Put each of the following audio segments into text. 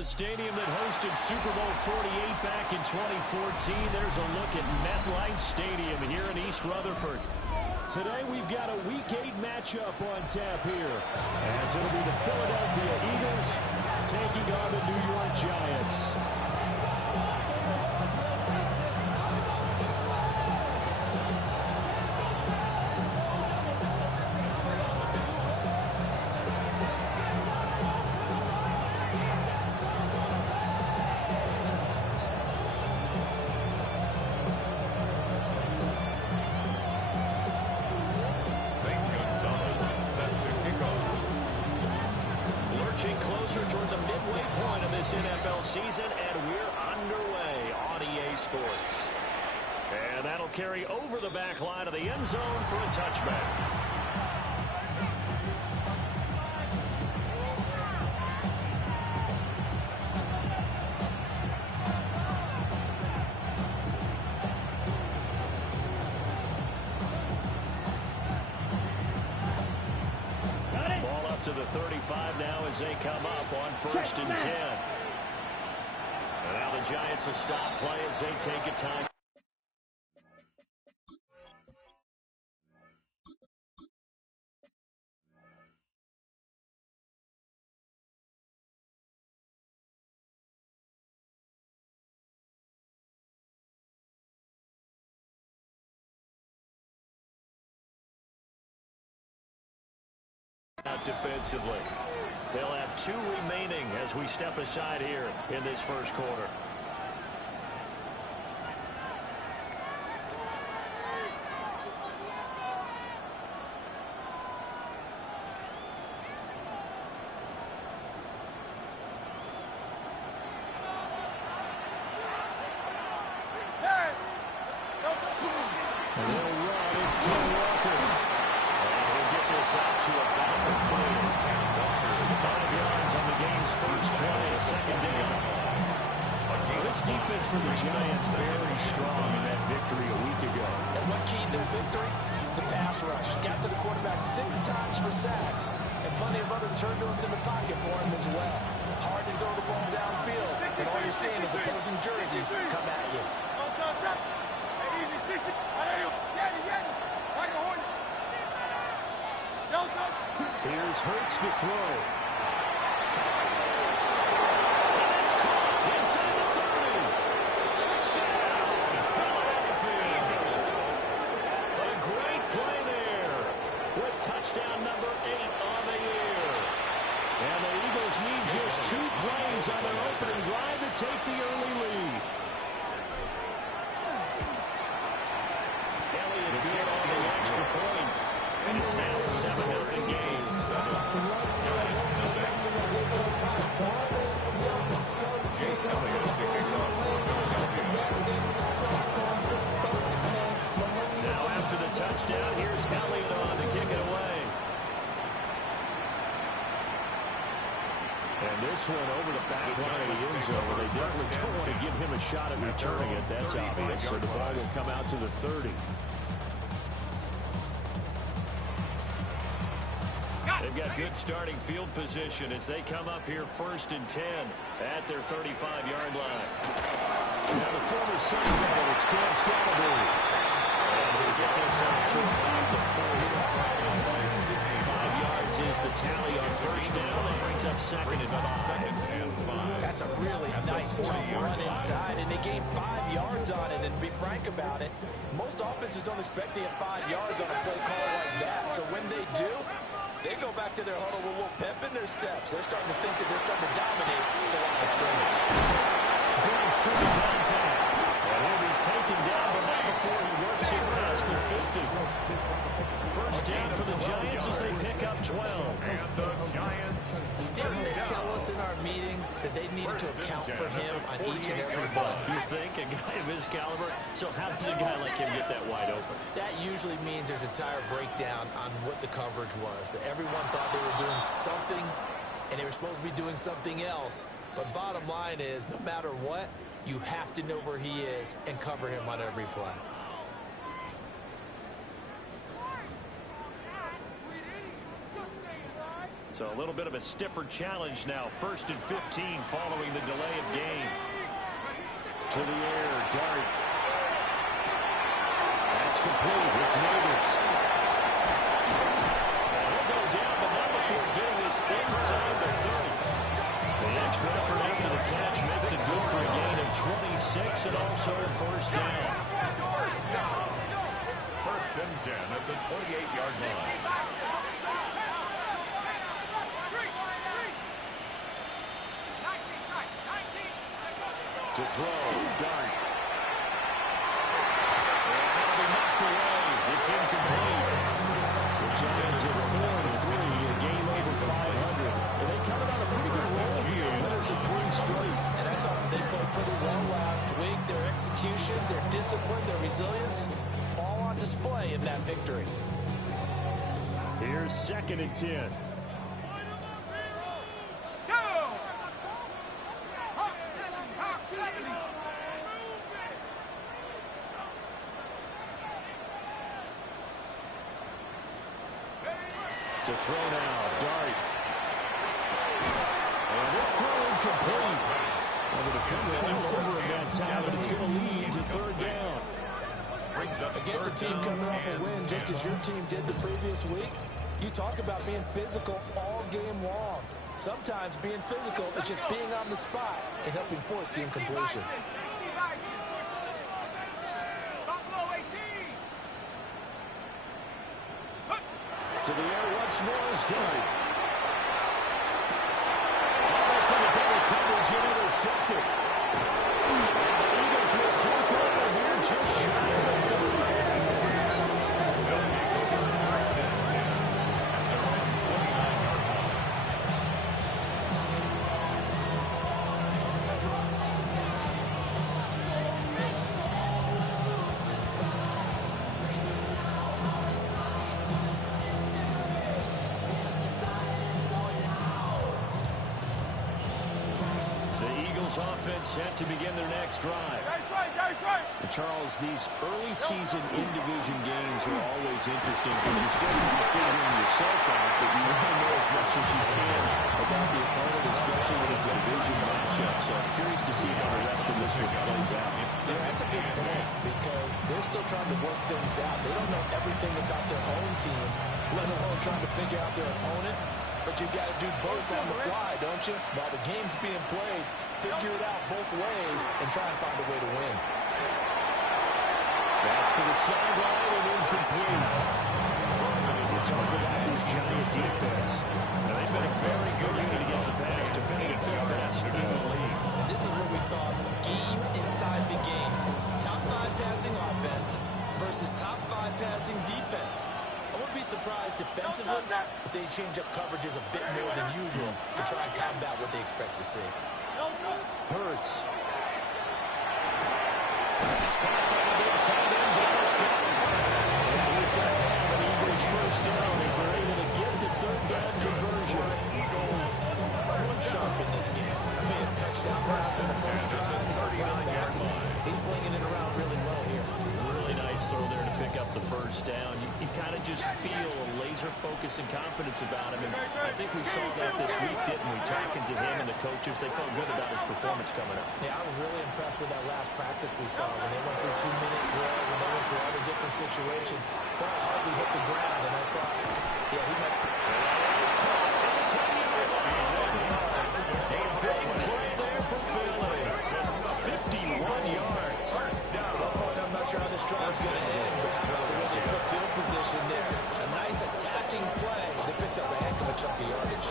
the stadium that hosted Super Bowl 48 back in 2014. There's a look at MetLife Stadium here in East Rutherford. Today we've got a Week 8 matchup on tap here, as it'll be the Philadelphia Eagles taking on the New York Giants. Closer toward the midway point of this NFL season, and we're underway on EA Sports. And that'll carry over the back line of the end zone for a touchback. To the 35 now as they come up on 1st and 10. And now the Giants will stop play as they take a time. Out defensively. They'll have 2 remaining as we step aside here in this first quarter. A little run. It's Ken Walker. And he'll get this out to about the 5 yards on the game's first play, second down. Well, this defense for the Giants very strong in that victory a week ago. And what keyed their victory? The pass rush. Got to the quarterback 6 times for sacks, and plenty of other turbulence in the pocket for him as well. Hard to throw the ball downfield, and all you're seeing is opposing jerseys come at you. Here's Hurts to throw. And it's caught inside the 30. Touchdown, Philadelphia. A great play there with touchdown number 8 on the year. And the Eagles need just 2 plays on their opening drive to take the early lead. Elliott good on the extra point. And it's now a 7-0 game. Now after the touchdown, here's Elliott on to kick it away. And this one over the back line of the end zone, where they definitely don't want to give him a shot at returning it. That's obvious. So the ball will come out to the 30. They've got good starting field position as they come up here 1st and 10 at their 35-yard line. Now the former Sunday, it's Cam Scatterbury. And they get this out to about the 40. 5 yards is the tally on 1st down. That brings up 2nd and 5. That's a really nice, tough run inside, and they gained 5 yards on it. And to be frank about it, most offenses don't expect to get 5 yards on a play call like that. So when they do, they go back to their huddle with a little pep in their steps. They're starting to think that they're starting to dominate the line of scrimmage. Going through the contact. And he'll be taken down, but not before he works it past the 50. First down for the Giants as they pick up 12. And the Giants. Didn't they tell us in our meetings that they needed to account for him on each and every play? You think? A guy of his caliber? So how does a guy like him get that wide open? That usually means there's a entire breakdown on what the coverage was. That everyone thought they were doing something, and they were supposed to be doing something else. But bottom line is, no matter what, you have to know where he is and cover him on every play. So a little bit of a stiffer challenge now. 1st and 15 following the delay of game. To the air, Dart. That's complete. It's Neighbors. He'll go down, but not before getting this inside the 30. The extra effort after the catch makes it good for a gain of 26 and also first down. 1st and 10 at the 28-yard line. To throw, Dart. And that'll be knocked away. It's incomplete. The Giants at 4-3, a game over 500. And they coming on a pretty good roll here. Winners of 3 straight. And I thought they played pretty well last week. Their execution, their discipline, their resilience, all on display in that victory. Here's 2nd and 10. To throw now, Dart. And this throw incomplete. Well, the defender all over him that time, but it's going to lead to 3rd down. Against a team coming off a win, just as your team did the previous week, you talk about being physical all game long. Sometimes being physical is just being on the spot and helping force the incompletion. To the air once more is Dart. That's in a double coverage and intercepted. The Eagles will take over here just shy of the 30. Offense set to begin their next drive. And Charles, these early season in-division games are always interesting because you're still kind of figuring yourself out, but you want to know as much as you can about the opponent, especially when it's a division matchup. So I'm curious to see how the rest of this one plays out. Yeah, that's a good point because they're still trying to work things out. They don't know everything about their own team, let alone trying to figure out their opponent. But you got to do both on the fly, don't you? While the game's being played, figure it out both ways and try and find a way to win. That's to the sideline and incomplete. You talk about this Giant defense. Now, they've been a very good unit against the pass, defending at 5th best in the league. And this is where we talk game inside the game. Top 5 passing offense versus top 5 passing defense. I wouldn't be surprised defensively if they change up coverages a bit more than usual to try and combat what they expect to see. Hurts. It's caught by the big tight end, Dallas Goedert. And he's going to have an Eagles first down as they're able to get the 3rd down conversion. Someone sharp in this game. I mean, a touchdown pass in the first drive. He's flinging it around really well here. Really nice throw there to pick up the first down. You kind of just feel a laser focus and confidence about him. And I think we saw that this week, didn't we? Talking to him and the coaches, they felt good about his performance coming up. Yeah, I was really impressed with that last practice we saw when they went through 2-minute drill, when they went through all the different situations. Ball hardly hit the ground, and I thought, yeah, he might. Was caught at the 10-yard line. A big play there for Philly. 51 yards. I'm not sure how this drive's going to end, but how about the way they took field position there? A nice attacking play. They picked up a heck of a chunk of yardage.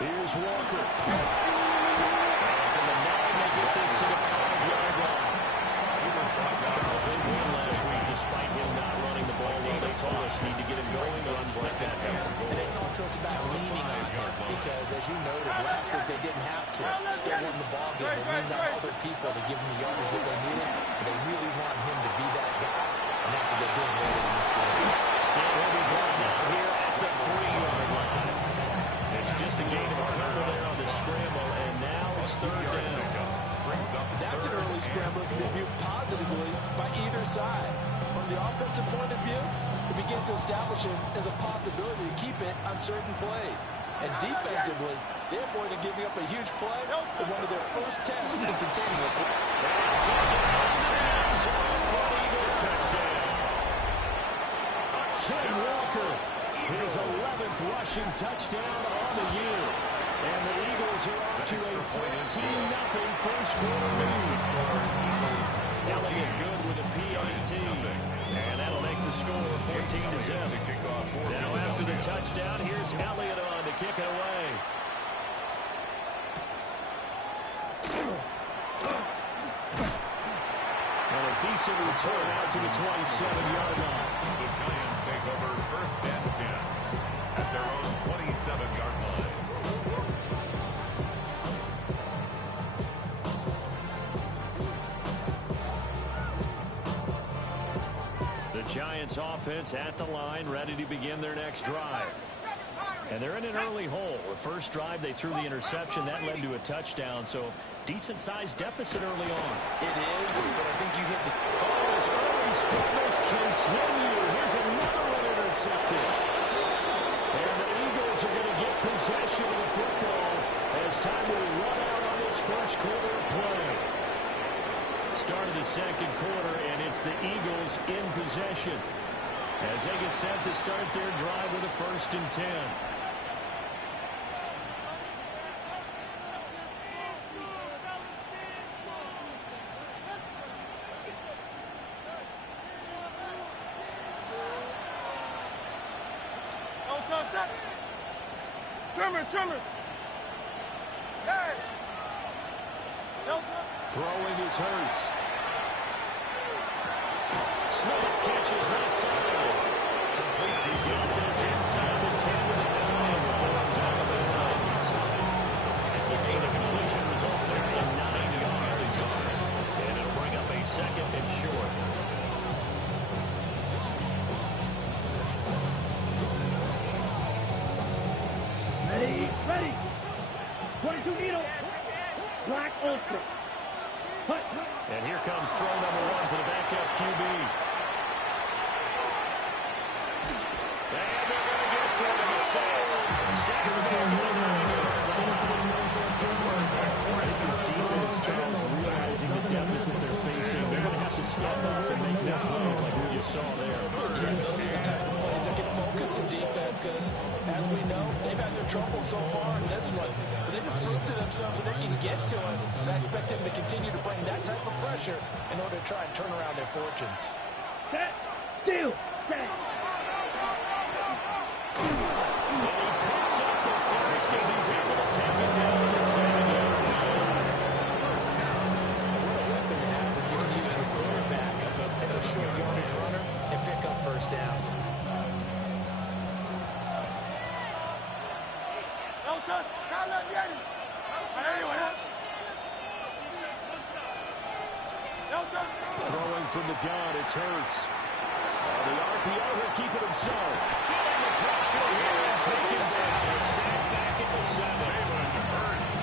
Here's Walker. And from the 9, they get this to the 5-yard line. Charles, they won last week despite him not running the ball well. They told us need to get him going, runs like that. And they talked to us about leaning on him because, as you noted, last week they didn't have to. Still won the ball game. They leaned on other people to give them the yardage that they needed, and they really want him to be that guy, and that's what they're doing early in this game. And he'll be brought down here at the 3-yard line. It's just a gain of a couple there on the scramble, and now it's third down. That's an early scramble to be viewed positively by either side. From the offensive point of view, it begins to establish it as a possibility to keep it on certain plays. And defensively, they avoided giving up a huge play in one of their first tests in containing a play. Eagles touchdown. Ken Walker, his 11th rushing touchdown on the year. And the Eagles are off to a 14-0 first quarter lead. Elliott good with a PAT. And that'll make the score 14-0. Now after the touchdown, here's Elliott on to kick it away. And a decent return out to the 27-yard line. The Giants take over first and 10 at their own 27-yard line. The Giants offense at the line, ready to begin their next drive. And they're in an early hole. The first drive, they threw the interception. That led to a touchdown, so decent-sized deficit early on. It is, but I think you hit the... Oh, his early struggles continue. Here's another one intercepted. And the Eagles are going to get possession of the football as time will run out on this first quarter of play. Start of the second quarter, and it's the Eagles in possession as they get set to start their drive with a 1st and 10. Trimmer. Hey. Throwing is Hurts. Smith catches that side. He's got this inside the 10 with a 9 before he's out of bounds. So the completion results in 9 yards. And it'll bring up a 2nd and short. Ready. 22 needle. Black Ultra. Put. And here comes throw number 1 for the backup QB. And they're going to get to him. Second down. I think this defense, Charles, realizing the deficit they're facing, they're going to have to step up and make more plays like we just saw there. The type of plays that can focus in defense because, as we know, they've had their trouble so far in this one. But they just proved to themselves that they can get to it. And I expect them to continue to bring that type of pressure in order to try and turn around their fortunes. Set. Steal. Set. And he picks up the first as he's able to take it down to the 7-yard line. What a weapon to have when you can use your quarterback as a short yardage runner and pick up first downs. Throwing from the gun, it's Hurts. The RPO will keep it himself. Getting the pressure here and taken down. A sack back at the 7.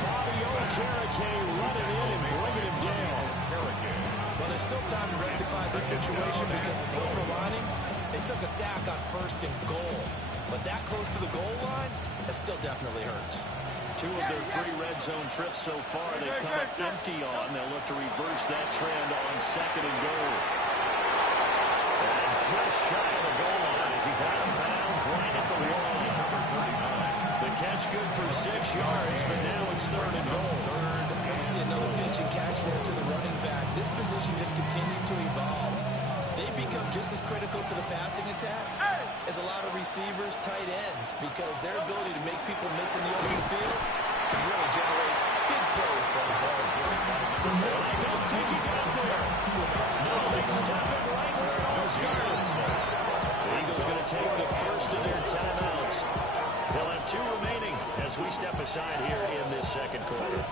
Bobby Okereke running in and bringing him down. Well, there's still time to rectify this situation because the silver lining, they took a sack on 1st and goal. But that close to the goal line, that still definitely hurts. 2 of their 3 red zone trips so far, they've come up empty on. They'll look to reverse that trend on 2nd and goal. And just shy of the goal line as he's out of bounds right at the wall. The catch good for 6 yards, but now it's 3rd and goal. You see another pitch and catch there to the running back. This position just continues to evolve. They become just as critical to the passing attack as a lot of receivers, tight ends, because their ability to make people miss in the open field can really generate big plays for the opponents. I don't think he got there. No, they stopped it right where it all started. The Eagles going to take the first of their timeouts. They'll have 2 remaining as we step aside here in this second quarter.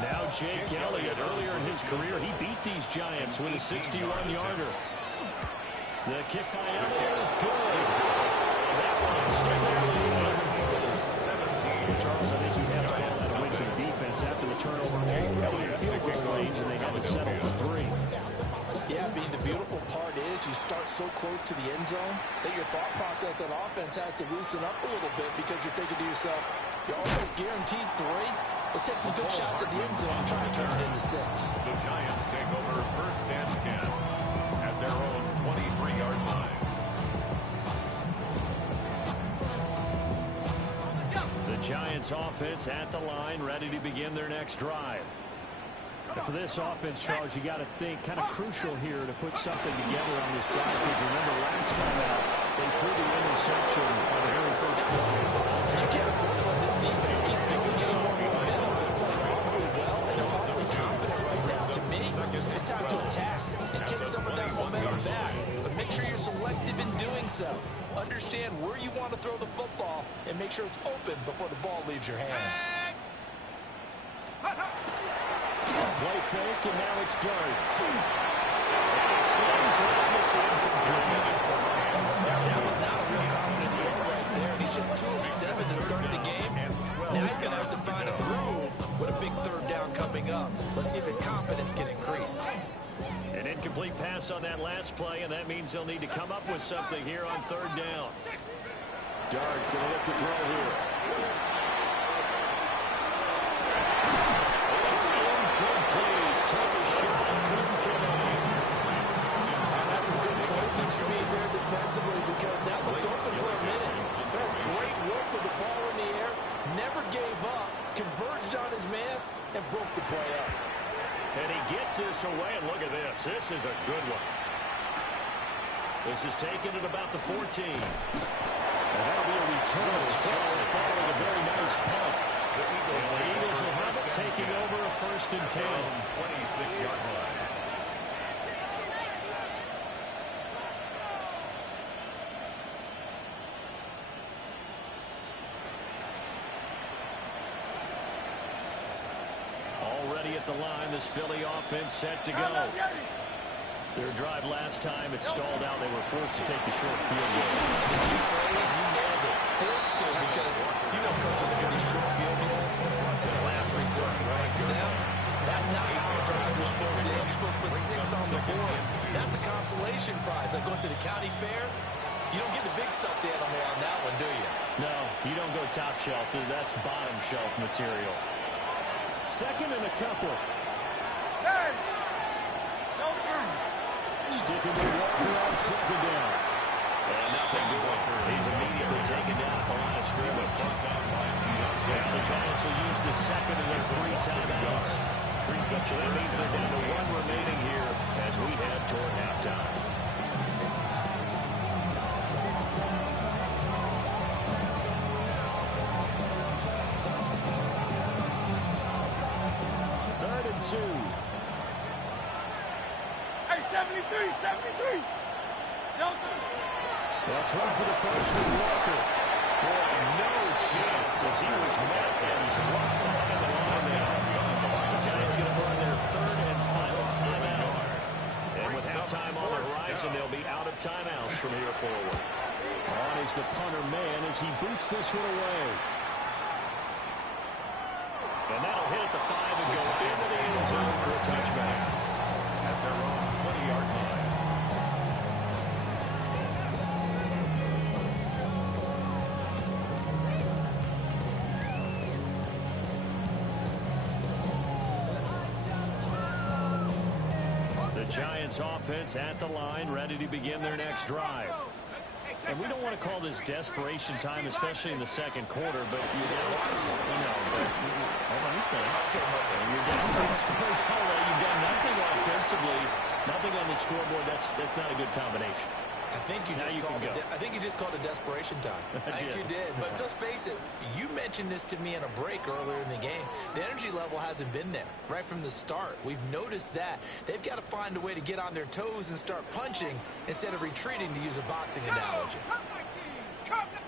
Now Jake Elliott. Earlier in his career, he beat these Giants with a 61-yarder. The kick by Elliott is good. That one still even further. Charles, I think you have to call that a win for the defense after the turnover. All in field goal range, and they had to settle for 3. Yeah, being the beautiful part is you start so close to the end zone that your thought process on offense has to loosen up a little bit because you're thinking to yourself, you're almost guaranteed 3. Let's take some good shots at the end zone and try to turn it into 6. The Giants take over 1st and 10 at their own 23-yard line. The Giants offense at the line, ready to begin their next drive. And for this offense, Charles, you got to think kind of crucial here to put something together on this drive. Because remember, last time out, they threw the interception on the very first play. You can't afford to let this defense keep getting more momentum. They're playing awfully well, and they're awfully confident right now. To me, it's time to attack and take some of that momentum back. But make sure you're selective in doing so. Understand where you want to throw the football and make sure it's open before the ball leaves your hands. Play fake, and now it's Dart. It slings right, it's incomplete. That was not a real confident throw right there, and he's just 2 of 7 to start the game. Now he's going to have to find a groove with a big 3rd down coming up. Let's see if his confidence can increase. An incomplete pass on that last play, and that means they'll need to come up with something here on 3rd down. Dart going to look to throw here. It's incomplete. Took a shot, couldn't connect. That's some good closing speed there defensively because that looked open for a minute. That's great work with the ball in the air. Never gave up, converged on his man, and broke the play up. And he gets this away, and look at this. This is a good one. This is taken at about the 14. And that'll be a return of 12 following a very nice punt. And the Eagles will have it, taking over a 1st and 10. 26-yard line. Already at the line, this Philly offense set to go. Their drive last time, it stalled out. They were forced to take the short field goal. You nailed it. Forced to because you know coaches look at these short field goals as a last resort, right? To them, that's not how drives are supposed to end. You're supposed to put 6 on the board. That's a consolation prize. Like going to the county fair, you don't get the big stuffed animal on that one, do you? No, you don't go top shelf. That's bottom shelf material. 2nd and a couple. Sticking with Walker on 2nd down. And nothing doing. He's immediately taken down at the line of scrimmage. Now the Giants will use the 2nd of their 3 timeouts. So that means they're down to 1 remaining here as we head toward halftime. Third and 2. Hey, 73, 73. That's right for the first with Walker. Boy, no chance as he was met and dropped behind the line there. The Giants going to burn their 3rd and final timeout. And with halftime on the horizon, they'll be out of timeouts from here forward. On is the punter man as he boots this one away. And that'll hit at the 5 and go into the end zone for a touchback. At their own 20-yard line. The Giants offense at the line, ready to begin their next drive. And we don't want to call this desperation time, especially in the 2nd quarter, but you know, hold on, you're down 3 scores already. You've done nothing offensively, nothing on the scoreboard. That's not a good combination. I think you just called it desperation time. I think you did. But let's face it, you mentioned this to me in a break earlier in the game. The energy level hasn't been there right from the start. We've noticed that. They've got to find a way to get on their toes and start punching instead of retreating, to use a boxing analogy.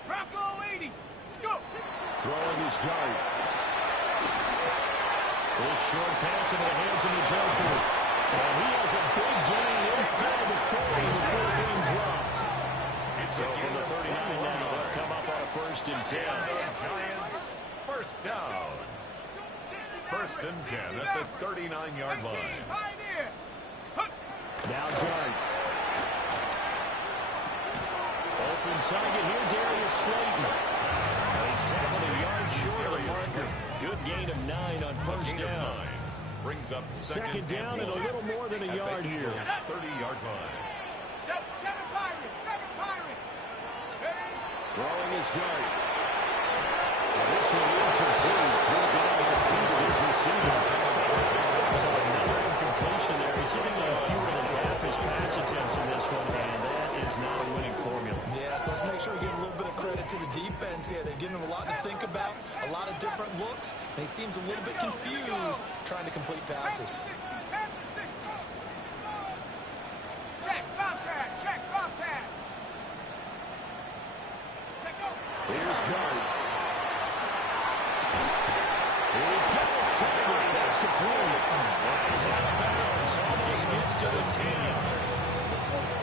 Bronco 80. Let's go. Throwing his Dart. This short pass into the hands of the Joker. And he has a big gain inside the 40 before being dropped. So from the 39 now, they'll come up on a 1st and 10. Giants, first down. 1st and 10 at the 39-yard line. Now Dart. Open target here, Darius Slayton. He's tackled a yard short of the marker. Good gain of 9 on 1st down. Brings up second down and a little more than a yard here. 30-yard line. Seven Pirates. Throwing his Dart. This one incomplete. Threw down at the feet of his receiver. So another incompletion there. He's hitting on fewer than half his pass attempts in this one, and that is not a winning formula. Yeah, so let's make sure we give a little bit of credit to the defense here. They're giving him a lot to think about, a lot of different looks, and he seems a little bit confused trying to complete passes. Here's Dart. He's got his target. That's complete. He's out of bounds. Almost gets to the 10.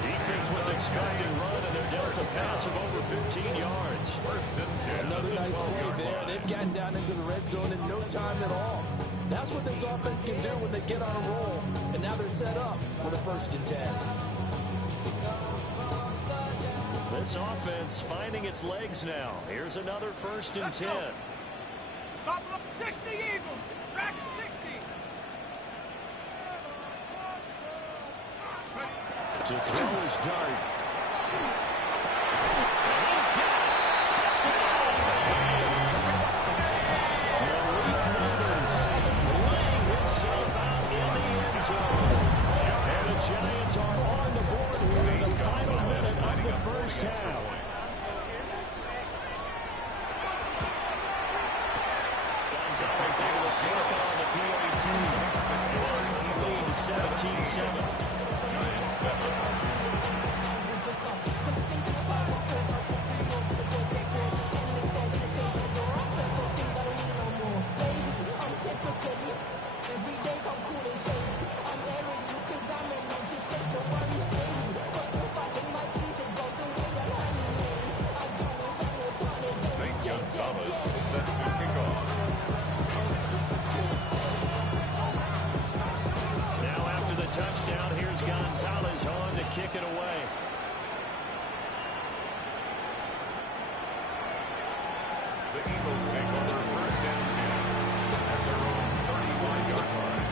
Defense was expecting run, and they're dealt a pass of over 15 yards. 1st and 10. Another nice play there. They've gotten down into the red zone in no time at all. That's what this offense can do when they get on a roll. And now they're set up with a 1st and 10. This offense finding its legs now. Here's another 1st and 10. Buffalo 60 Eagles. Dragon 60. To throw his Dart. And he's got it. Touchdown, Giants. Malik Neighbors laying himself out in the end zone. And the Giants are on the board here in the final minute of the 1st half. Gonzalez able to take on the PAT. He leads 17-7. St. John Thomas set to kick off. Now after the touchdown, here's Gonzalez on to kick it away. The Eagles take over 1st and 10 at their own 31-yard line.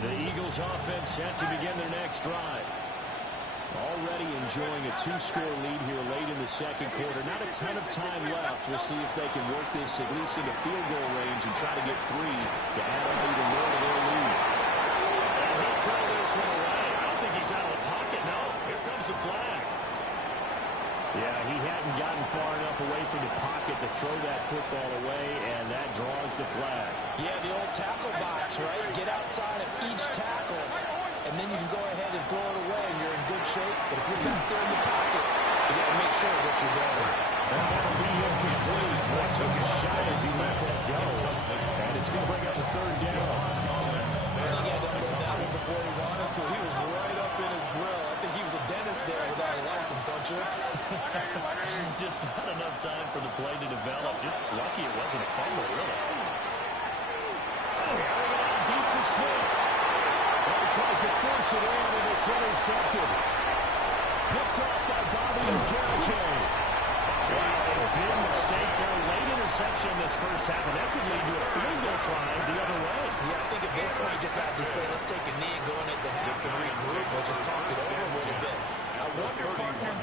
The Eagles offense set to begin their next drive. Already enjoying a 2-score lead here late in the 2nd quarter. Not a ton of time left. We'll see if they can work this at least into field goal range and try to get 3 to add on even more to their lead. And he'll throw this one away. I don't think he's out of the pocket. No, here comes the flag. Yeah, he hadn't gotten far enough away from the pocket to throw that football away, and that draws the flag. Yeah, the old tackle box, right? Get outside of each tackle, and then you can go ahead and throw it away, and you're in good shape. But if you're back there in the pocket, you got to make sure that you're there. And that'll be incomplete. Boy, took a shot as he let that go. And it's going to bring up a 3rd down. I think he had to unload that one before he wanted to. He was right up in his grill. I think he was a dentist there without a license, don't you? Just not enough time for the play to develop. Just lucky it wasn't a fumble, really. Carrying it out deep for Smith. He tries to force it in, and it's intercepted. Picked up by Bobby Okereke. Wow, a big mistake there. Late interception this 1st half, and that could lead to a field goal try the other way. Yeah, I think at this point you just have to say, let's take a knee and go into the half and regroup. We'll just talk it over a little bit. I wonder, partner,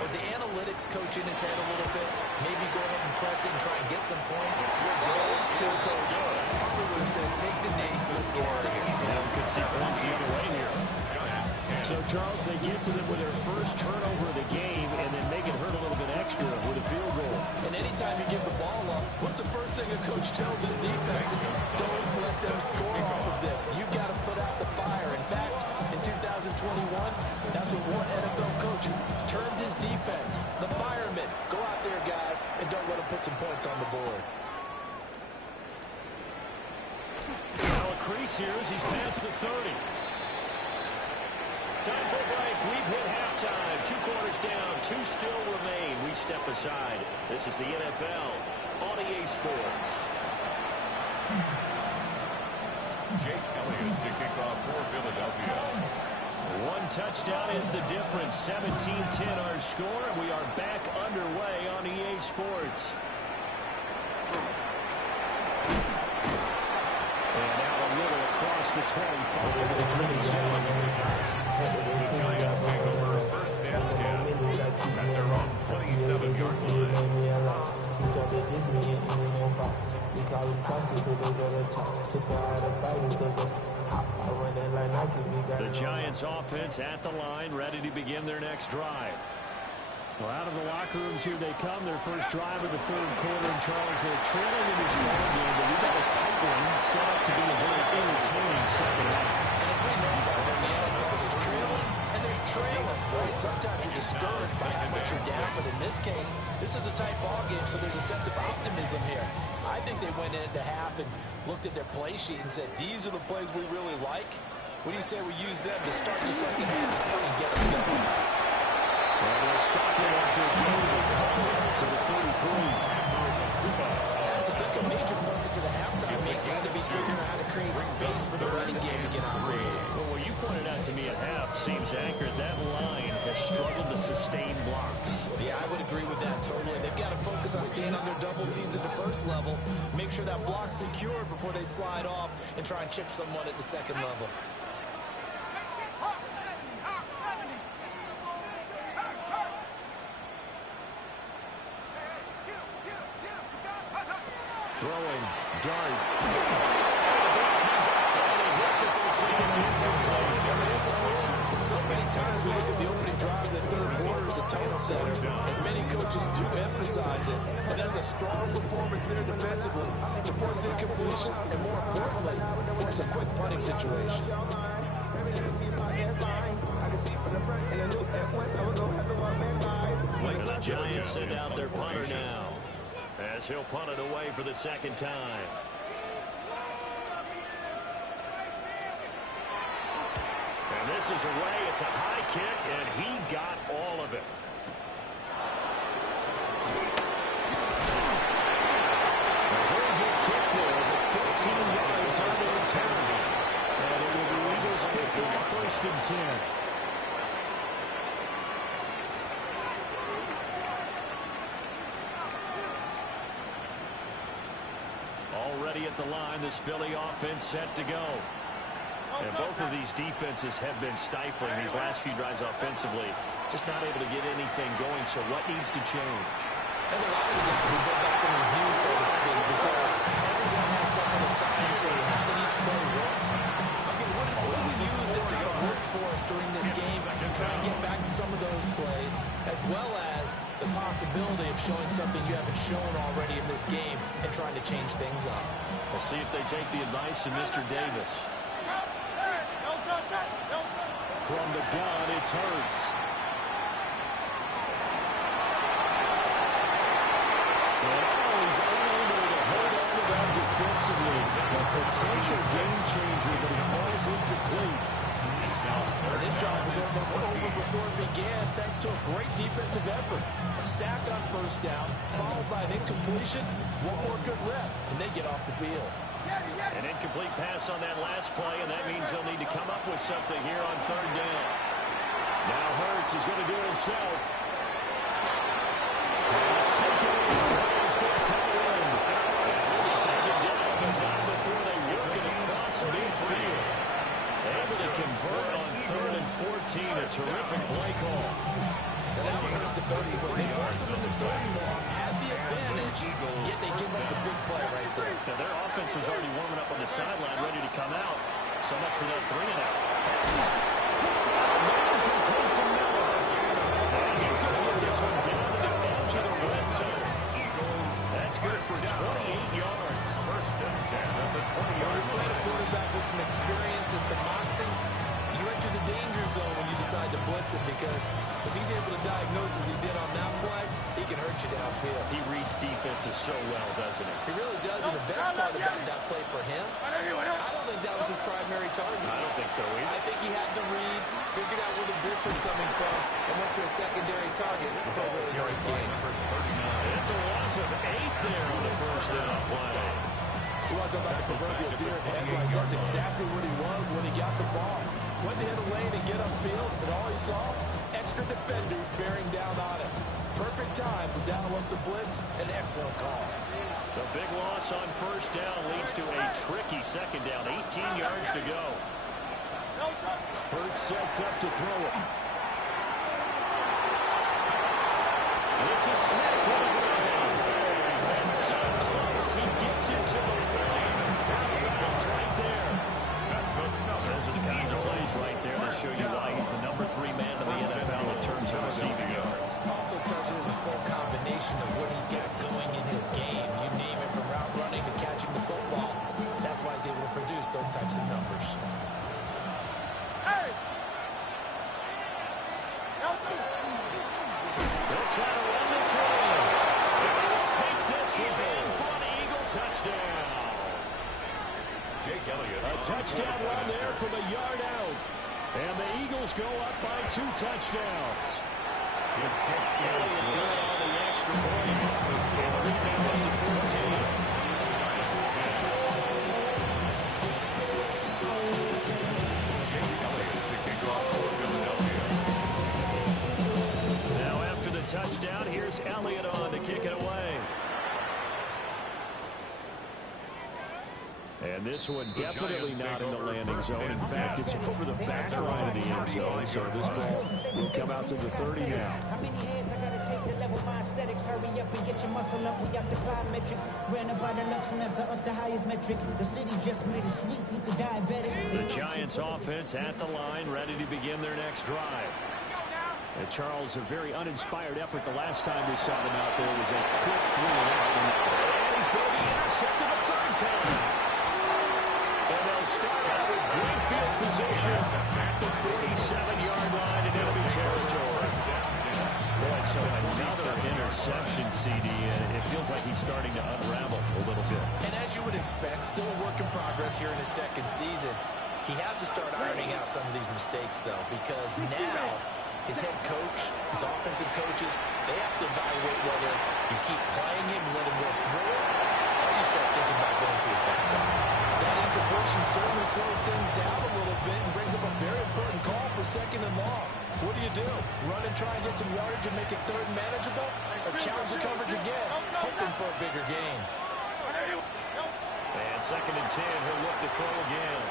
was the analytics coach in his head a little bit? Maybe go ahead and press it and try and get some points. Your old school coach probably would have said, take the knee, let's get out of here. Yeah, we could see points the other way here. So, Charles, they get to them with their first turnover of the game and then make it hurt a little bit extra with a field goal. And anytime you give the ball up, what's the first thing a coach tells his defense? Don't let them score off of this. You've got to put out the fire. In fact, In 2021, that's what one NFL coach termed his defense. The firemen. Go out there, guys, and don't let them put some points on the board. Now a crease here as he's past the 30. Time for a break. We've hit halftime. 2 quarters down. 2 still remain. We step aside. This is the NFL on EA Sports. Jake Elliott to kick off for Philadelphia. 1 touchdown is the difference. 17-10 our score. We are back underway on EA Sports. And now a little across the 25 to the 27. The Giants take over first and 10 at their own 27-yard line. The Giants offense at the line, ready to begin their next drive. Well, out of the locker rooms here they come. Their first drive of the 3rd quarter. And Charles, they're trailing in this ball game, but we've got a tight one set up to be a very entertaining second half. As we know, in the NFL, there's trailing and there's trailing, right? Sometimes you're discouraged by how much you're down, but in this case, this is a tight ball game, so there's a sense of optimism here. I think they went into half and looked at their play sheet and said, these are the plays we really like. What do you say we use them to start the second half and get us going? And they'll stop it after to the 33. I just think a major focus of the halftime makes had to be figuring out how to create space for the running game to get operated. Well, what you pointed out to me at half seems accurate. That line has struggled to sustain blocks. Yeah, I would agree with that totally. They've got to focus on staying on their double teams at the first level, make sure that block's secure before they slide off and try and chip someone at the second level. Throwing, dart. So many times we look at the opening drive of the 3rd quarter as a tone setter, and many coaches do emphasize it. But that's a strong performance there defensively to force incompletion, and more importantly, force a quick punting situation. And the Giants send out their punter now, as he'll punt it away for the 2nd time. And this is away. It's a high kick, and he got all of it. A very good kick there, but 15 yards on the return. And it will be Eagles football, 1st and 10. Already at the line, this Philly offense set to go. And both of these defenses have been stifling these last few drives offensively. Just not able to get anything going, so what needs to change? And a lot of the guys will go back and review, so to speak, because everyone has something assigned to how did each play work. Okay, what do we use that kind of worked for us during this game? Try and get back to some of those plays, as well as the possibility of showing something you haven't shown already in this game and trying to change things up. We'll see if they take the advice of Mr. Davis. From the gun, it's Hurts. He's unable to hold on to that defensively. A potential game changer, but he falls incomplete. And his drive was almost over before it began, thanks to a great defensive effort. A sack on 1st down, followed by an incompletion. One more good rep, and they get off the field. An incomplete pass on that last play, and that means they'll need to come up with something here on 3rd down. Now Hurts is going to do it himself. Let's take it in. He's going to take it in. Take it down, but not before they work it across midfield. Able to convert on 3rd and 14. A terrific play call. And that one hurts defensively. They force them into 3rd and long, had the advantage, yet they give up the big play right there. Now, their offense was already warming up on the sideline, ready to come out. So much for that 3-and-out. Complete to Miller. And he's going to get this one down to the edge of the red zone. That's good for 28 yards. 1st and 10 at the 20-yard When you're playing a line. quarterback with some experience and some moxie, you enter the danger zone when you decide to blitz him, because if he's able to diagnose as he did on that play, he can hurt you downfield. He reads defenses so well, doesn't he? He really does, and the best part about that play for him, I don't think that was his primary target. I don't think so either. I think he had the read, figured out where the blitz was coming from, and went to a secondary target for a really nice game. It's a loss of 8 there on the first down play. We want to talk about the proverbial deer in headlights. That's exactly what he was when he got the ball. Went to hit a lane and get upfield, and all he saw, extra defenders bearing down on him. Perfect time to dial up the blitz. An excellent call. The big loss on first down leads to a tricky second down. 18 yards to go. Hurts sets up to throw it. This is Smith with a ground. And so close, he gets into the lane. Out of bounds right there. Those are the kinds of plays right there that show you why he's the number 3 man in the NFL in terms of receiving yards. Also tells you there's a full combination of what he's got going in his game. You name it, from route running to catching the football. That's why he's able to produce those types of numbers. They'll try to run this one. They'll take this one for an Eagle touchdown. Jake Elliott. A touchdown run there from a yard out. And the Eagles go up by 2 touchdowns. His kick Elliott good on the extra point. And a rebound up to 14. Now after the touchdown, here's Elliott on to kick it away. And this one definitely not in the landing zone. In fact, it's over the back line of the end zone. So this ball will come out to the 30 now. How many hands I gotta take to level my aesthetics? Hurry up and get your muscle up. We up the plyometric. Ran about the Luxembourg up the highest metric. The city just made it sweet. You could diabetic. The Giants offense at the line, ready to begin their next drive. And Charles, a very uninspired effort. The last time we saw them out there was a quick 3 and out. And he's going to be intercepted a 3rd time. And they'll start out with great field position at the 47-yard line in enemy territory. Boy, so another interception, CD, and it feels like he's starting to unravel a little bit. And as you would expect, still a work in progress here in his second season. He has to start ironing out some of these mistakes, though, because now his head coach, his offensive coaches, they have to evaluate whether you keep playing him and let him work through it, or you start thinking about going to his background. That incompletion certainly slows things down a little bit and brings up a very important call for 2nd and long. What do? Run and try and get some yardage and make it 3rd and manageable? Or challenge the coverage again, hoping for a bigger gain? And 2nd and 10, he'll look to throw again.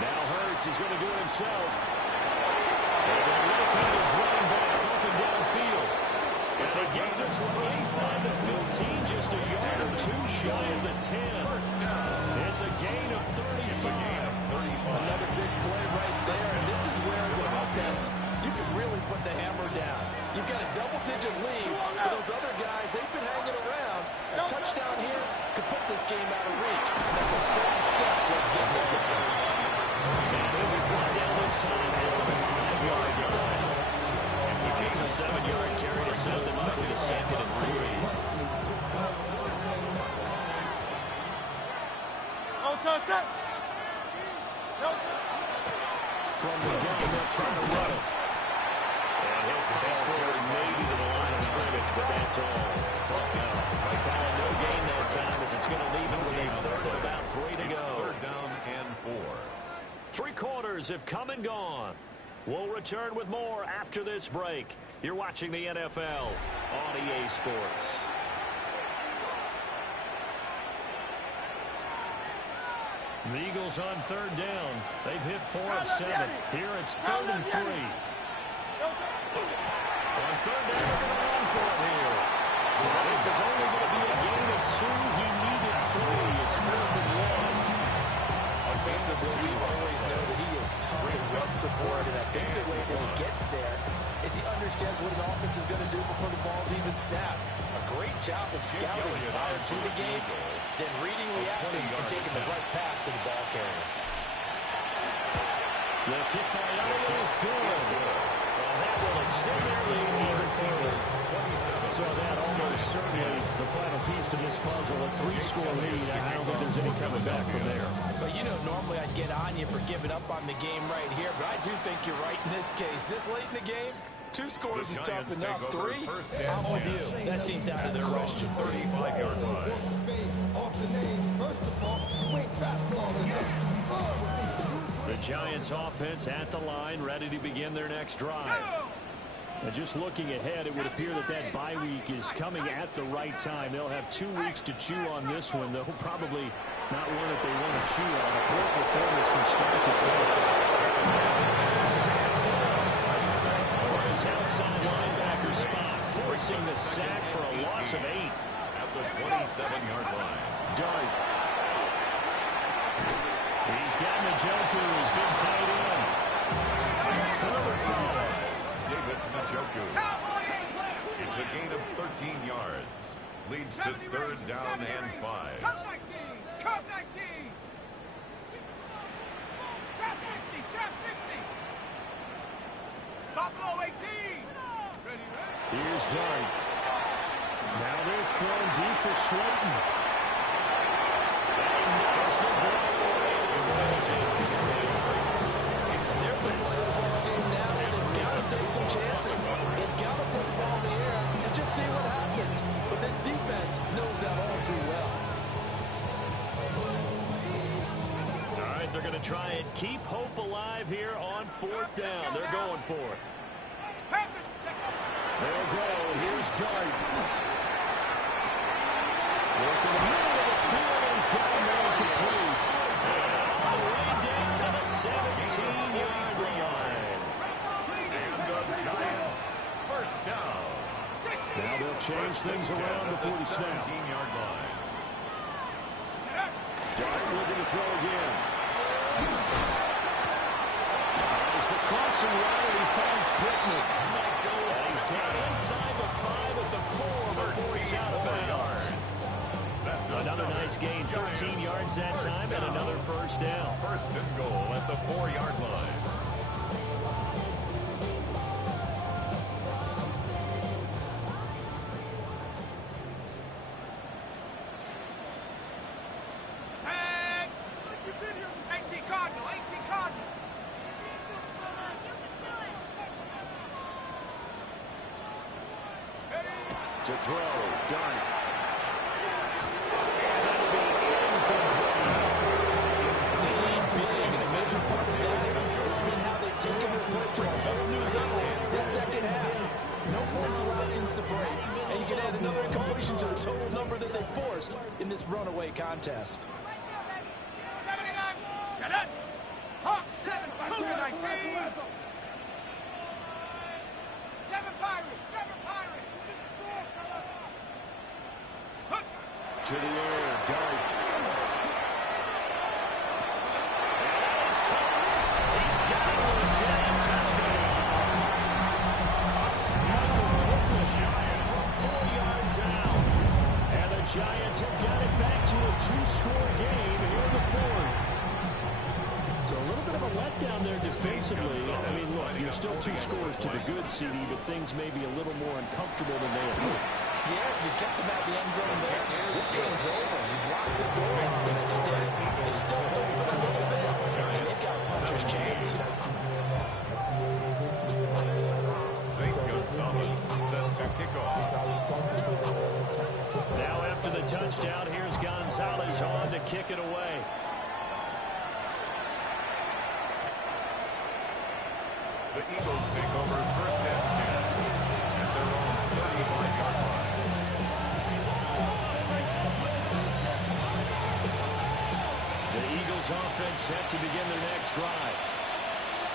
Now Hurts is going to do it himself. And they'll locate his running back up and downfield. And he gets this one inside the 15, just a yard or 2 shy of the 10. It's a gain of 35. Another big play right there, and this is where, as an offense, you can really put the hammer down. You've got a double-digit lead, but those other guys, they've been hanging around. A touchdown here could put this game out of reach, and that's a strong step towards getting it done. And he'll be brought down this time at the 5-yard line. It's a 7-yard carry to set them up with a 2nd and 3. From the gun, they'll try to run it. And he'll fall forward maybe to the line of scrimmage, but that's all. They call it no gain that time as it's going to leave it with a 3rd and about 3 to go. 3rd down and 4. 3 quarters have come and gone. We'll return with more after this break. You're watching the NFL on EA Sports. The Eagles on 3rd down. They've hit 4 of 7. Here it's 3rd and 3. On 3rd down, they're going to run for it here. This is only going to be a gain of 2. He needed 3. It's 4th and 1. Offensively, we always know that he is tough and run support, and I think the way that he gets there is he understands what an offense is going to do before the ball's even snapped. A great job of scouting prior to the game, then reading, reacting, and taking the right path to the ball carrier. The kick by Elliott is good. And that will extend their lead even further. So that almost certainly the final piece to this puzzle. A 3-score lead. I don't think there's any coming back from there. But, you know, normally I'd get on you for giving up on the game right here, but I do think you're right in this case. This late in the game, 2 scores is tough enough. 3, I'm with you. That seems out of the question. 35-yard line. The Giants offense at the line, ready to begin their next drive. And just looking ahead, it would appear that that bye week is coming at the right time. They'll have 2 weeks to chew on this one, though probably not one that they want to chew on. A poor performance from start to finish. For his outside linebacker spot, forcing the sack for a loss of 8. At the 27-yard line. Dart. He's got Njoku, his big tight end. Forward foul. David Njoku. It's a gain of 13 yards. Leads to 3rd down and 5. Cut 19! Cut 19! Trap 60! Trap 60! Buffalo 18! Ready, ready? Here's Dart. Now this thrown deep for Slayton. And knocks the ball away. They're the play of the ball game now, and they've got to take some chances. They've got to put the ball in the air and just see what happens. But this defense knows that all too well. All right, they're going to try and keep hope alive here on 4th down. They're going for it. They'll go. Here's Dart. Working the middle of the field, and he's got a man complete. Way down to the 17-yard line. And the Giants, 1st down. Now they'll change things around before the snap. 17-yard line. Dart looking to throw again. As the crossing route, he finds Pittman. He's down inside the 5 at the 4 before he's out of bounds. That's Another nice gain, 13 yards that time, and another 1st down. 1st and goal at the 4-yard line. Tag! 18 Cardinal! 18 Cardinal! To throw, Dart. And you can add another incompletion to the total number that they forced in this runaway contest. 79! Shut up! Hawk 7, Cougar 19! 7 Pirates! 7 Pirates! To the air, Dart. He's got a legit touchdown. For 4 yards out. And the Giants have got it back to a 2-score game here in the 4th. So a little bit of a letdown there defensively. I mean, look, you're still 2 scores to the good, CD, but things may be a little more uncomfortable than they had hoped. Yeah, if you kept them out the end zone there, this game's over. You've locked the door on them. Instead, they still hold it a little bit, and they've got a puncher's chance. St. Gonzalez set to kick off. Now after the touchdown, here's Gonzalez on to kick it away. The Eagles take over 1st and 10 at their own 35-yard line. The Eagles offense set to begin their next drive.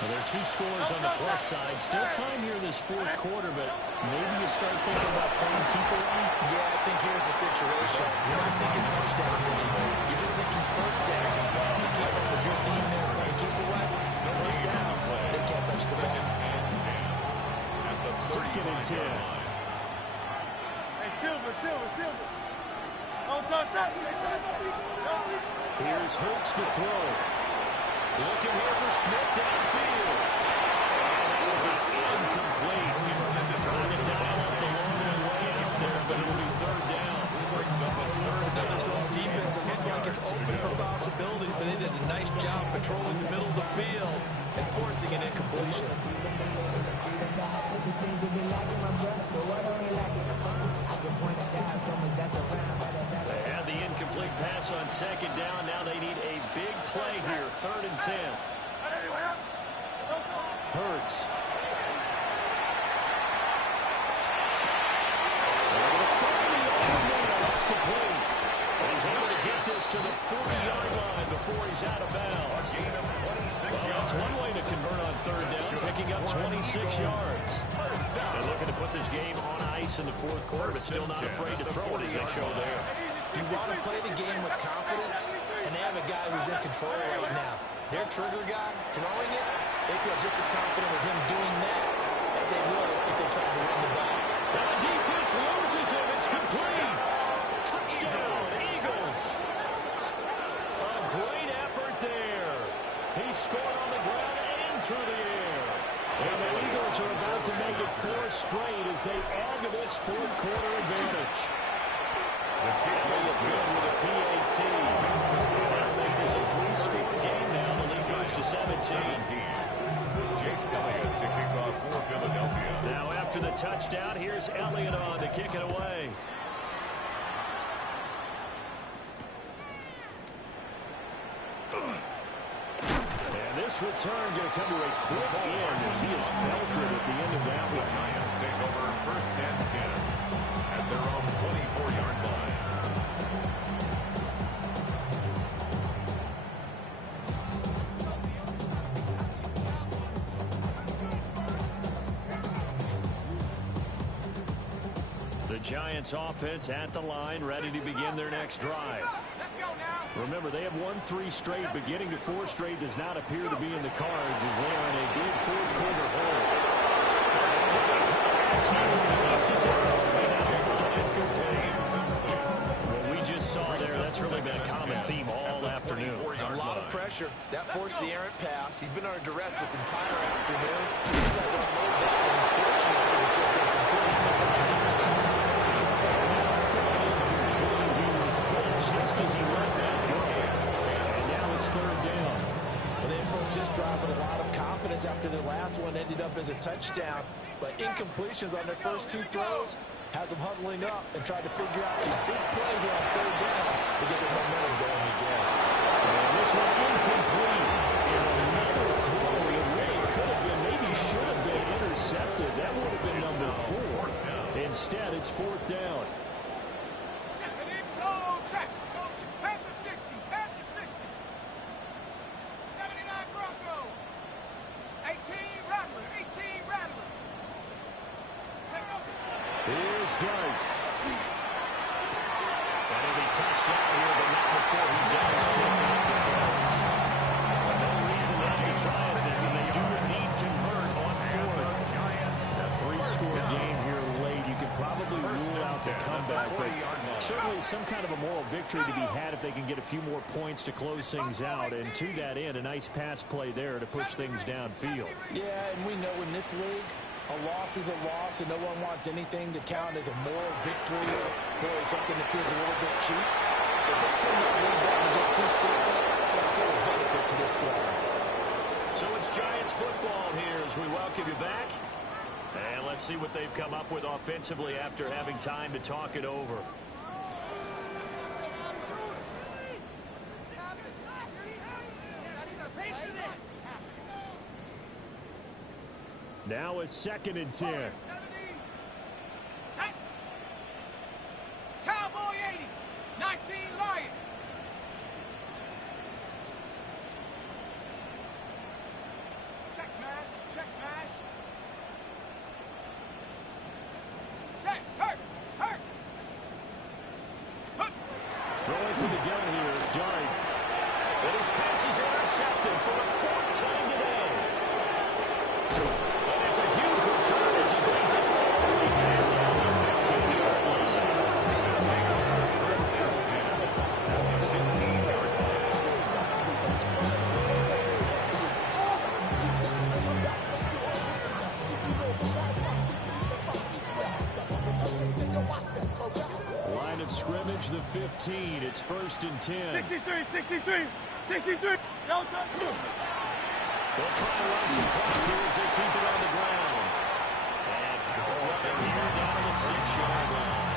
Well, there are 2 scores on the plus side. Still time here in this 4th quarter, but maybe you start thinking about playing keeper on. Yeah, I think here's the situation. You're not thinking touchdowns anymore. You're just thinking 1st downs to keep up with your team there playing keeper what? 1st downs, they can't touch the ball. At the 2nd and 10. Hey, Silver! On top! Here's Hurts to throw. Looking here for Smith downfield. And that will be incomplete. Trying to dial up the long way out there, but it'll be third down. It's another zone defense that looks like it's open for possibilities, but they did a nice job patrolling the middle of the field and forcing an incompletion. They had the incomplete pass on second down. Now they need a big play here. 3rd and 10. Hurts. That's complete. He's able to get this to the 40-yard line before he's out of bounds. Well, that's one way to convert on 3rd down, picking up 26 yards. They're looking to put this game on ice in the 4th quarter, but still not afraid to throw it as they show there. You want to play the game with confidence, and they have a guy who's in control right now. Their trigger guy, throwing it, they feel just as confident with him doing that as they would if they tried to run the ball. And the defense loses him. It's complete. Touchdown, Eagles. A great effort there. He scored on the ground and through the air. And the Eagles are about to make it 4 straight as they add to this 4th quarter advantage. They look good with a PAT. That'll make this a 3-score game now. The lead goes to 17. Jake Elliott to kick off for Philadelphia. Now after the touchdown, here's Elliott on to kick it away. And this return going to come to a quick end as he is belted at the end of that one. Giants take over 1st and 10 at their own 24-yard line. The Giants offense at the line, ready to begin their next drive. Let's go now. Remember, they have won 3 straight, but getting to 4 straight does not appear to be in the cards as they are in a big 4th quarter hole. What we just saw there, that's really been a common theme all afternoon. A lot of pressure. That forced the errant pass. He's been under duress this entire afternoon. He's had to unload that, but he's fortunate it was just incomplete. Just as he let that go. And now it's 3rd down. Well, they approached this drive with a lot of confidence after their last one ended up as a touchdown. But incompletions on their first 2 throws has them huddling up and trying to figure out a big play here on 3rd down to get their momentum going again. And this one incomplete. And another throw that really could have been, maybe should have been intercepted. That would have been number 4. Instead, it's 4th down. Check. Back to 60. Back to 60. 79 Bronco. 18 Rattler. 18 Rattler. Take over. Here's Dart. And he'll be touched down here, but not before he does pick up the first. No reason not to try it then. They do indeed convert on 4th. A 3-score game here late. You can probably rule out the comeback, but certainly some kind of a moral victory to be had if they can get a few more points to close things out. And to that end, a nice pass play there to push things downfield. Yeah, and we know in this league, a loss is a loss, and no one wants anything to count as a moral victory or something that feels a little bit cheap. If they turn that lead down to just 2 scores, that's still a benefit to this squad. So it's Giants football here as we welcome you back. And let's see what they've come up with offensively after having time to talk it over. Now it's 2nd and 10. Cowboy 80. 19 Lion. Check smash. Check smash. Check. Hurt. Hurt. Hurt. Throwing to the gun here is Dart. And his pass is intercepted for the 4th time today. And it's a huge return as he brings us all the way back down to the 15-yard line. 15. It's 1st and 10. 63, 63, 63. Delta. They'll try and run some clock here as they keep it on the ground. And running here down to the 6-yard line.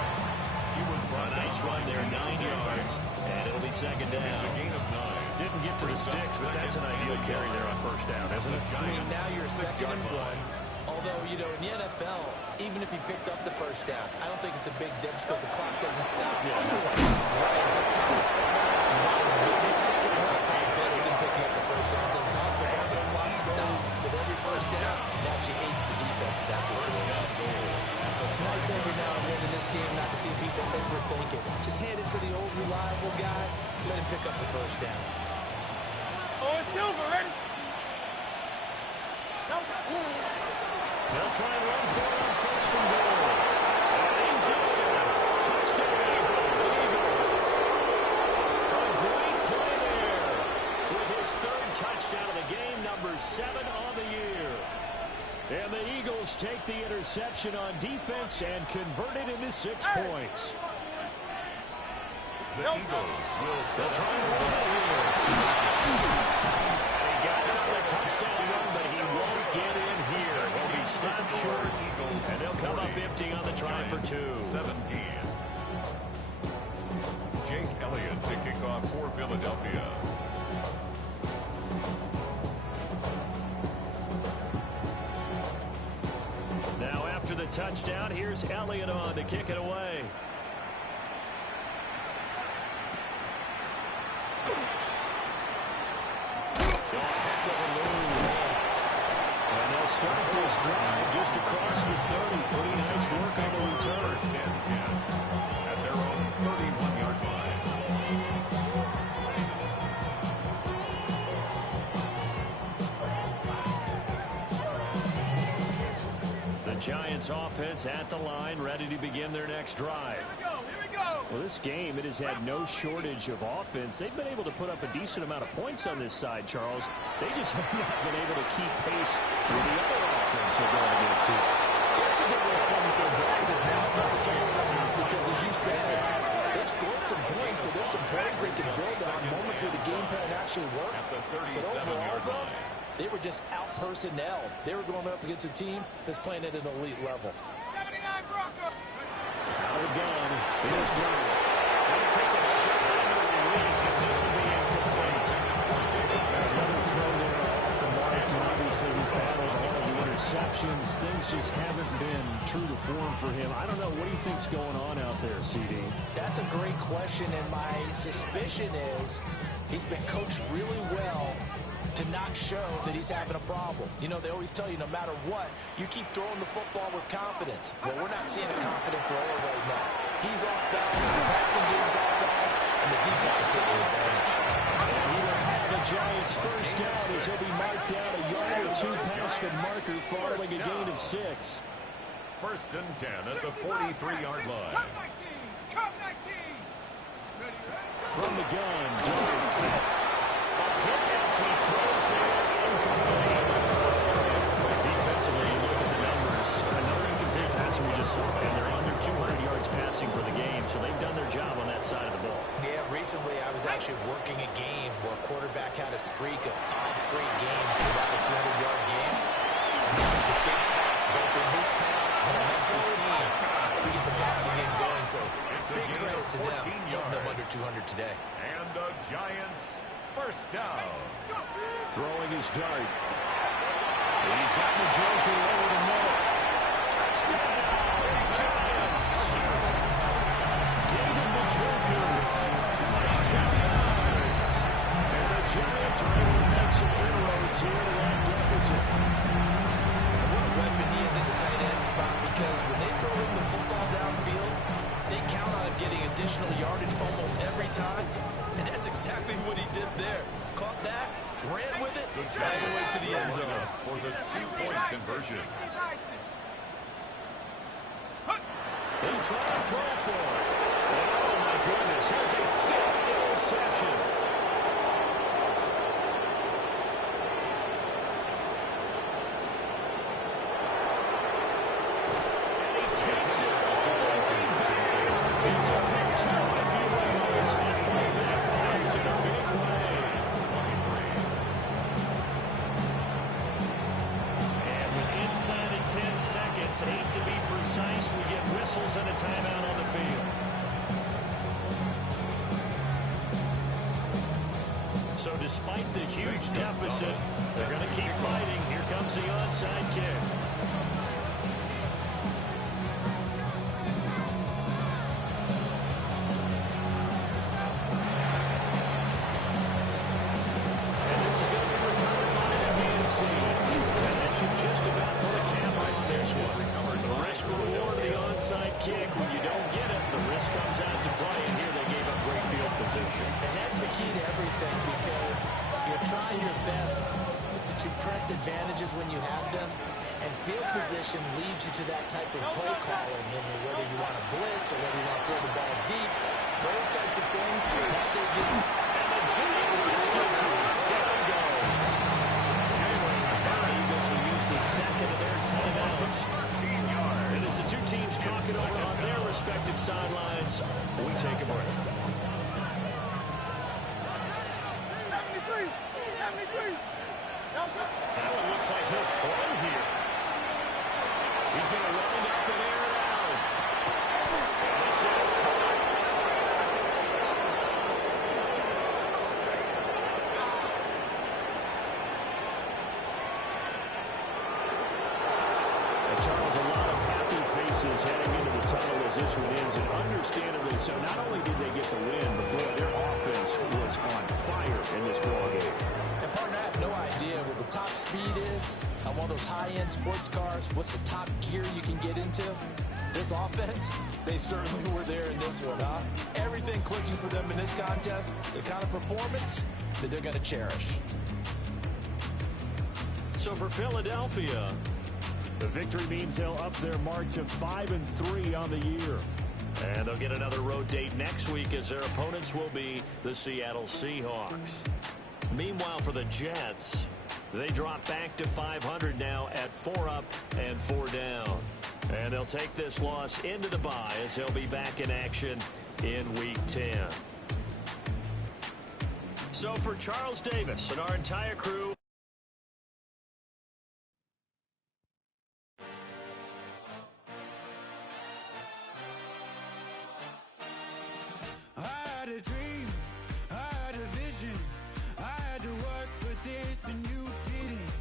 He was a nice run there, 9 yards, and it'll be 2nd down. It's a gain of 9. Didn't get to the sticks, but that's an ideal carry there on 1st down, isn't it? I mean, now you're 2nd and 1. Although, you know, in the NFL, even if he picked up the 1st down, I don't think it's a big difference because the clock doesn't stop. Yeah. Right, his college football, big 2nd and 1 is probably better than picking up the 1st down because in college football, the clock stops with every 1st down. It actually aids the defense in that situation. It's nice every now and then in this game not to see people overthink it. Just hand it to the old reliable guy, let him pick up the 1st down. Oh, it's Silver, ready? They'll try and run for it on 1st and goal. And he's in. Touchdown, Eagles. A great play there with his 3rd touchdown of the game, number 7 on the year. And the Eagles take the interception on defense and convert it into 6 points. The Eagles will They'll try and run it here. And he got another touchdown run, but he won't get in here. He'll be stopped short, and they'll come up empty on the try for 2. 17. Jake Elliott to kick off for Philadelphia. Now after the touchdown, here's Elliott on to kick it away. And they'll start this drive just across the 30. Pretty nice work on the return. 1st and 10 at their own 31-yard line. The Giants offense at the line, ready to begin their next drive. Here we go, here we go. Well, this game, it has had no shortage of offense. They've been able to put up a decent amount of points on this side, Charles. They just have not been able to keep pace with the other offense they're going against too. That's a good way of putting things out because now it's not a turnover because, as you said, they've scored some points, so there's some plays they can build on, moments where the game plan actually worked. At the But 37-yard overall, line. they were just out-personnel. They were going up against a team that's playing at an elite level. 79 Broncos. Out of the gun. Here's Brown. And he takes a shot on the release as this will be incomplete. Another throw there off the mark, and obviously he's battled a lot of the interceptions. Things just haven't been true to form for him. I don't know. What do you think's going on out there, CD? That's a great question, and my suspicion is he's been coached really well to not show that he's having a problem. You know, they always tell you no matter what, you keep throwing the football with confidence. Well, we're not seeing a confident thrower right now. He's off balance, the passing game's off balance, and the defense is taking advantage. And he will have the Giants first down as he'll be marked down a yard or 2 past the marker following a gain of 6. 1st and 10 at the 43-yard line. Come 19, come 19. Ready, ready. From the gun, Dart. A hit as he throws there, incomplete. Defensively, you look at the numbers. Another incomplete pass we just saw, and they're under 200 yards passing for the game, so they've done their job on that side of the ball. Yeah, recently I was actually working a game where a quarterback had a streak of 5 straight games without a 200-yard game. And that was a big talk, both in his town and amongst his team. How do we get the passing game going? So big credit to them, holding them under 200 today. And the Giants first down. Throwing his dart. He's got the Joker over the middle. Touchdown, Giants! David the Joker, 42 yards. And the Giants are able to make some inroads here to that deficit. And what a weapon he is at the tight end spot because when they throw him the football downfield, they count on him getting additional yardage almost every time. And that's exactly what he did there. Caught that, ran with it, all the way to the end zone. For the 2-point conversion. They try to throw for it. And oh my goodness, here's a 5th interception. And he takes it all the way back. It's a big 2 if you will. calls and a timeout on the field. So despite the huge deficit, they're going to keep fighting. Here comes the onside kick. And this is going to be recovered by the Indians team. And that should just about put a cap on this one. The risk reward of the onside kick. When you don't get it, the risk comes out to play. And here they gave up great field position. And that's the key to everything, because you're trying your best to press advantages when you have them, and field position leads you to that type of play calling, whether you want to blitz or whether you want to throw the ball deep. Those types of things, that they do. And the Junior rescues him. Down goes. Jalen Eagles will use the second of their timeouts. And as the two teams talk it over on their respective sidelines, we take a break. Allen looks like he'll throw here. He's going to wind up and air it out. And this is caught. And Charles, a lot of happy faces heading into the tunnel as this one ends, and understandably so. Not only did they get the win, but boy, their offense was on fire in this ball game. And partner, I have no idea what the top speed is on one of those high-end sports cars. What's the top gear you can get into? This offense, they certainly were there in this one, huh? Everything clicking for them in this contest, the kind of performance that they're going to cherish. So for Philadelphia, the victory means they'll up their mark to 5-3 on the year. And they'll get another road date next week as their opponents will be the Seattle Seahawks. Meanwhile, for the Jets, they drop back to 500 now at 4 up and 4 down. And they'll take this loss into the bye as they'll be back in action in Week 10. So for Charles Davis and our entire crew, I had a dream, I had a vision, I had to work for this and you didn't.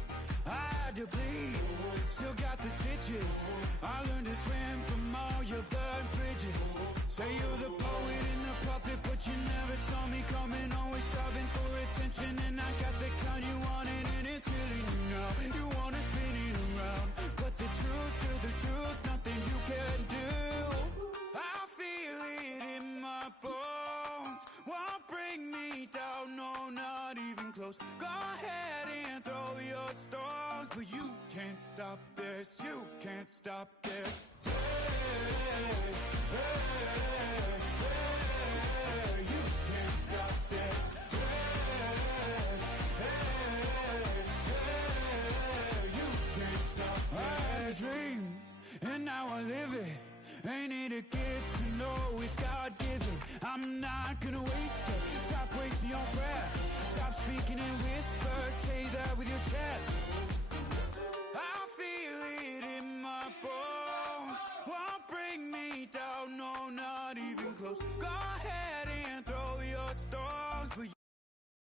I had to bleed, still got the stitches. I learned to swim from all your burned bridges. Say you're the poet and the prophet, but you never saw me coming. Always starving for attention, and I got the kind you wanted, and it's killing you now. You wanna spin it around, but the truth's still the truth, nothing you can do. I feel it in my bones, won't bring me down, no, not even close. Go ahead and throw your stones, but you can't stop this, you can't stop this. Hey, hey, hey.